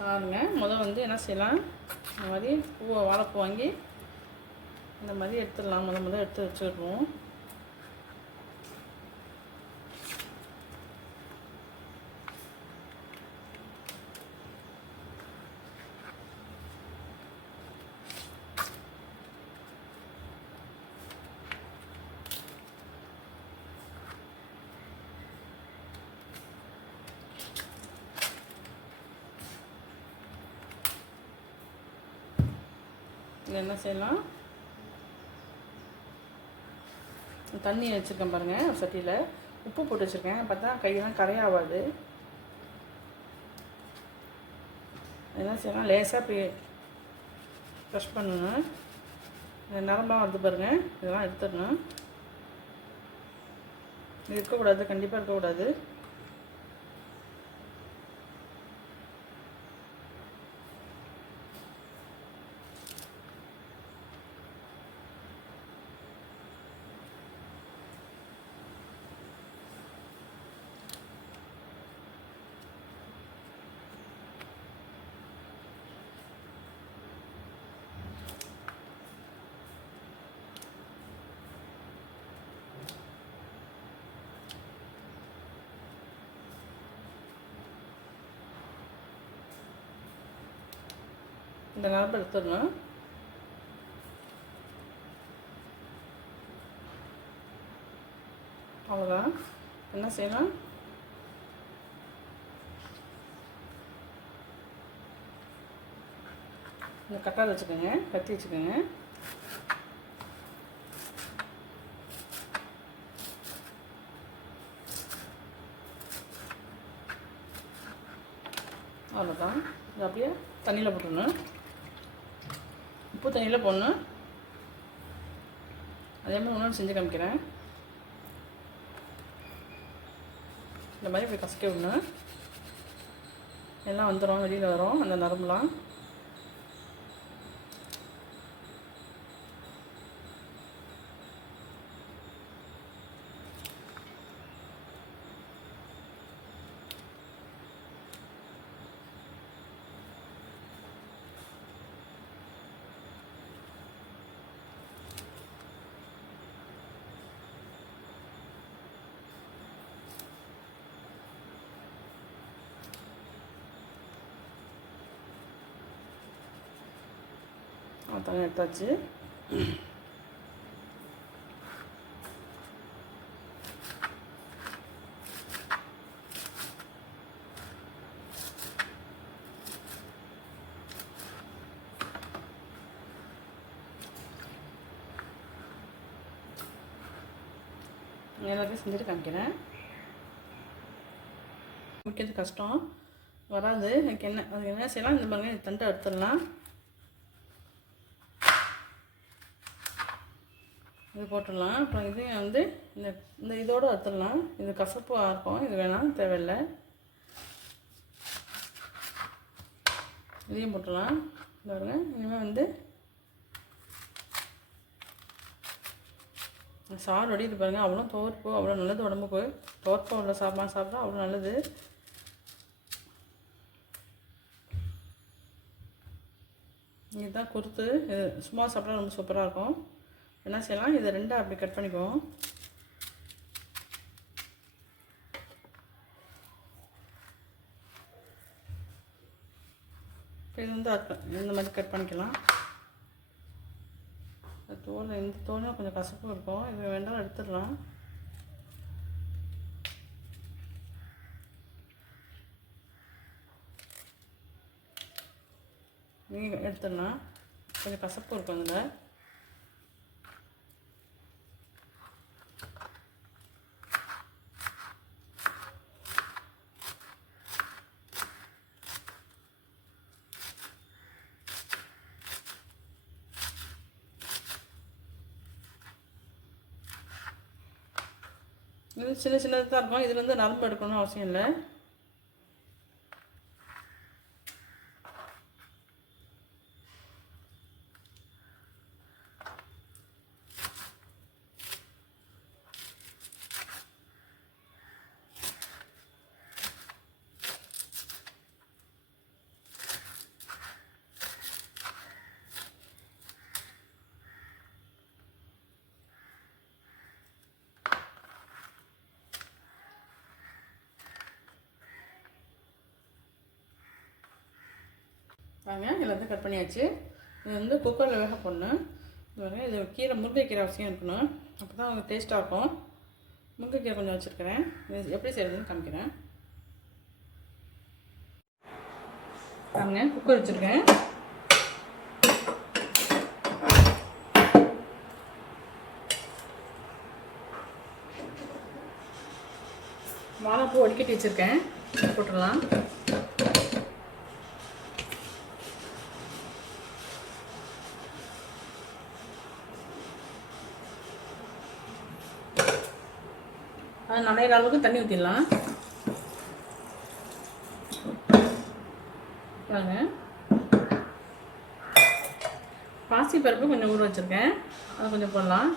பாருங்க. முதல் வந்து என்ன செய்யலாம்? இந்த மாதிரி பூவை வாழைப்பூ வாங்கி இந்த மாதிரி எடுத்துடலாம். முத முதல் எடுத்து வச்சுருவோம் இதில் என்ன செய்யலாம்? தண்ணி வச்சுருக்கேன் பாருங்கள் சட்டியில். உப்பு போட்டு வச்சுருக்கேன். பார்த்தா கையெல்லாம் கரையாகாது. என்ன செய்யலாம்? லேசாக போய் ப்ரெஷ் பண்ணணும். இந்த நரம்பாக வந்து பாருங்கள் இதெல்லாம் எடுத்துடணும். இருக்கக்கூடாது கண்டிப்பாக இருக்கக்கூடாது. இந்த நரம்பு எடுத்துடணும் அவ்வளோதான் என்ன செய்யலாம் இந்த கட்டால் வச்சுக்கோங்க கத்தி வச்சுக்கோங்க. அவ்வளோதான் இது அப்படியே தண்ணியில் போட்டுருணும் உப்பு தண்ணியில் போடணும் அதே மாதிரி இன்னொன்று செஞ்சு காமிக்கிறேன். இந்த மாதிரி இப்படி கசக்கி விடணும். எல்லாம் வந்துடும் வெளியில் வரும் அந்த நரம்புலாம். தண்ணி எடுத்தாச்சு எல்லாத்தையும் செஞ்சுட்டு காமிக்கிறேன். முக்கியது கஷ்டம். வராது. எனக்கு என்ன அதுக்கு என்ன செய்யலாம்? இந்த மாதிரி தண்டை எடுத்துடலாம். இது போட்டுடலாம். அப்புறம் இதையும் வந்து இந்த இந்த இதோடு வறுத்துடலாம் இது கசப்பு இருக்கும் இது வேணாம் தேவையில்லை. இதையும் போட்டுடலாம். இது பாருங்க. இனிமேல் வந்து சாறு வடிது பாருங்கள் அவ்வளோ தோற்பு அவ்வளோ நல்லது உடம்புக்கு. தோற்பு அவ்வளோ சாப்பாடு சாப்பிட்டா அவ்வளோ நல்லது. இதுதான் குறுத்து இது சும்மா சாப்பிட்டா ரொம்ப சூப்பராக இருக்கும். என்ன செய்யலாம்? இதை ரெண்டாக அப்படி கட் பண்ணிக்குவோம். இப்போ இது வந்து இந்த மாதிரி கட் பண்ணிக்கலாம். தோல் இந்த தோலும் கொஞ்சம் கசப்பு இருக்கும். இது வேண்டாம் எடுத்துடலாம். நீங்கள் எடுத்துடலாம். கொஞ்சம் கசப்பு இருக்கும் அதில் இது சின்ன சின்னதாக தான் இருக்கும் இதில் வந்து நரம்பு எடுக்கணும்னு அவசியம் இல்லை. வாங்க எல்லாத்தையும் கட் பண்ணியாச்சு. இது வந்து குக்கரில் வேக போடணும். இது வந்து இது கீரை முருங்கைக்கீரை அவசியம் இருக்கணும். அப்போ தான் அவங்க டேஸ்ட்டாக இருக்கும். முருங்கைக்கீரை கொஞ்சம் வச்சுருக்கிறேன். இது எப்படி செய்கிறதுன்னு காமிக்கிறேன். பாருங்க குக்கர் வச்சுருக்கேன். வாழைப்பூ வடிக்கட்டி வச்சுருக்கேன். போட்டுடலாம். அது நனையிற அளவுக்கு தண்ணி ஊற்றிடலாம் பாருங்க. பாசி பருப்பு கொஞ்சம் ஊற வச்சுருக்கேன். அதை கொஞ்சம் போடலாம்.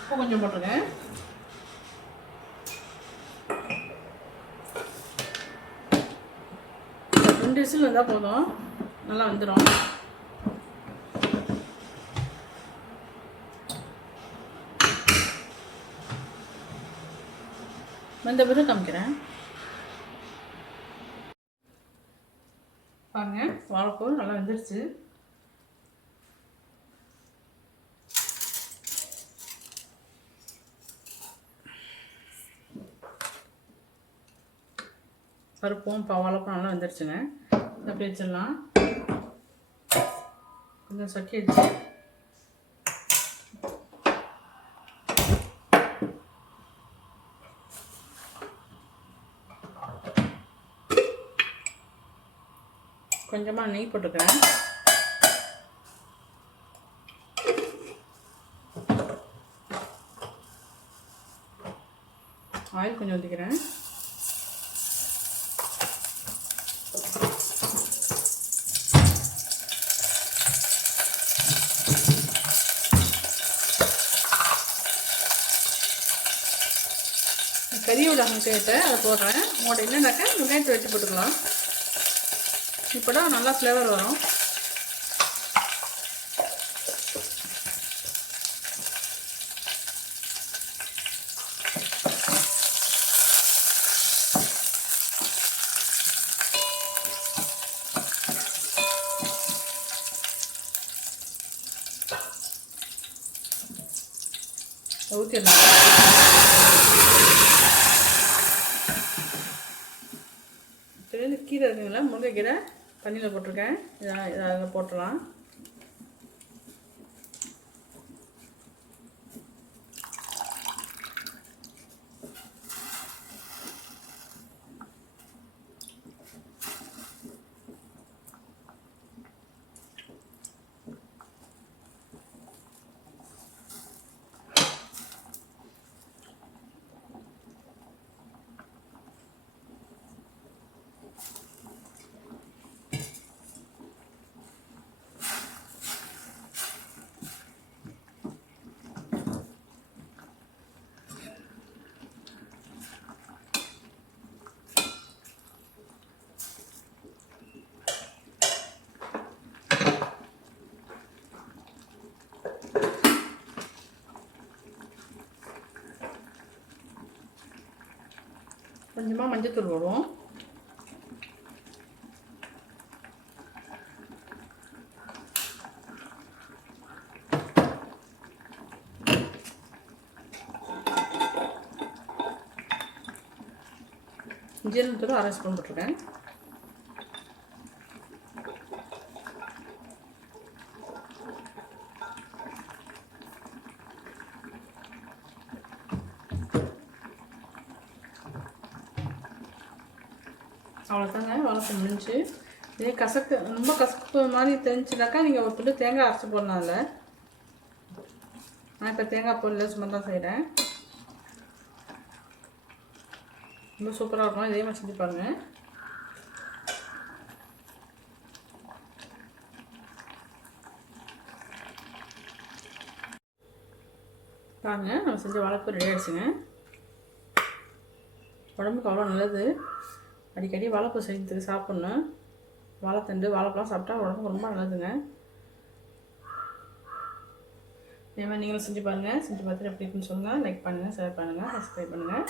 உப்பு கொஞ்சம் போட்டுருங்க ரெண்டு விசில் இருந்தால் போதும். நல்லா வந்துடும் வந்த பிறகு காமிக்கிறேன். பாருங்க வாழைப்பூ நல்லா வெந்துருச்சு. பருப்பும் ப- நல்லா வந்துருச்சுங்க. இதை அப்படி வச்சிடலாம் கொஞ்சம் சொக்கி கொஞ்சமாக நெய் போட்டுக்கிறேன். ஆயில் கொஞ்சம் ஊற்றிக்கிறேன் கறி உலகம் சேர்த்து அதை போடுறேன். உங்கள்கிட்ட இல்லைனாக்கா வெங்காயத்தை வெட்டி போட்டுக்கலாம். இப்போ தான் நல்லா ஃப்ளேவர் வரும். ஊற்றிடலாம் இதுலேருந்து கீரை இருக்குங்களா முருங்கைக்கீரை தண்ணியில் போட்டிருக்கேன். இதை இதை அதில் போட்டுடலாம். கொஞ்சமாக மஞ்சத்தூள் வரும் ஜீரணத்தூள் அரை ஸ்பூன் போட்டிருக்கேன். அவ்வளோதாங்க வளர்த்து முடிஞ்சு. இதே கசக்கு ரொம்ப கசப்பு மாதிரி தெரிஞ்சுனாக்கா நீங்கள் ஒரு துண்டு தேங்காய் அரைச்சி போடலாம் இல்லை நான் இப்போ தேங்காய் பொருள் சும்மா தான் செய்கிறேன் ரொம்ப சூப்பராக இருக்கும் இதே மாதிரி செஞ்சு பாருங்கள் பாருங்கள் நம்ம செஞ்ச வளர்ப்பு ரெடி ஆகிடுச்சுங்க உடம்புக்கு அவ்வளோ நல்லது. அடிக்கடி வாழைப்பூ செஞ்சு சாப்பிட்ணும். வாழைத்தண்டு வாழைப்பழம் சாப்பிட்டா உடம்புக்கு ரொம்ப நல்லதுங்க. இதே மாதிரி நீங்களும் செஞ்சு பாருங்கள் செஞ்சு பார்த்துட்டு எப்படி இருக்குன்னு சொல்லுங்கள் லைக் பண்ணுங்கள் ஷேர் பண்ணுங்கள் சப்ஸ்கிரைப் பண்ணுங்கள்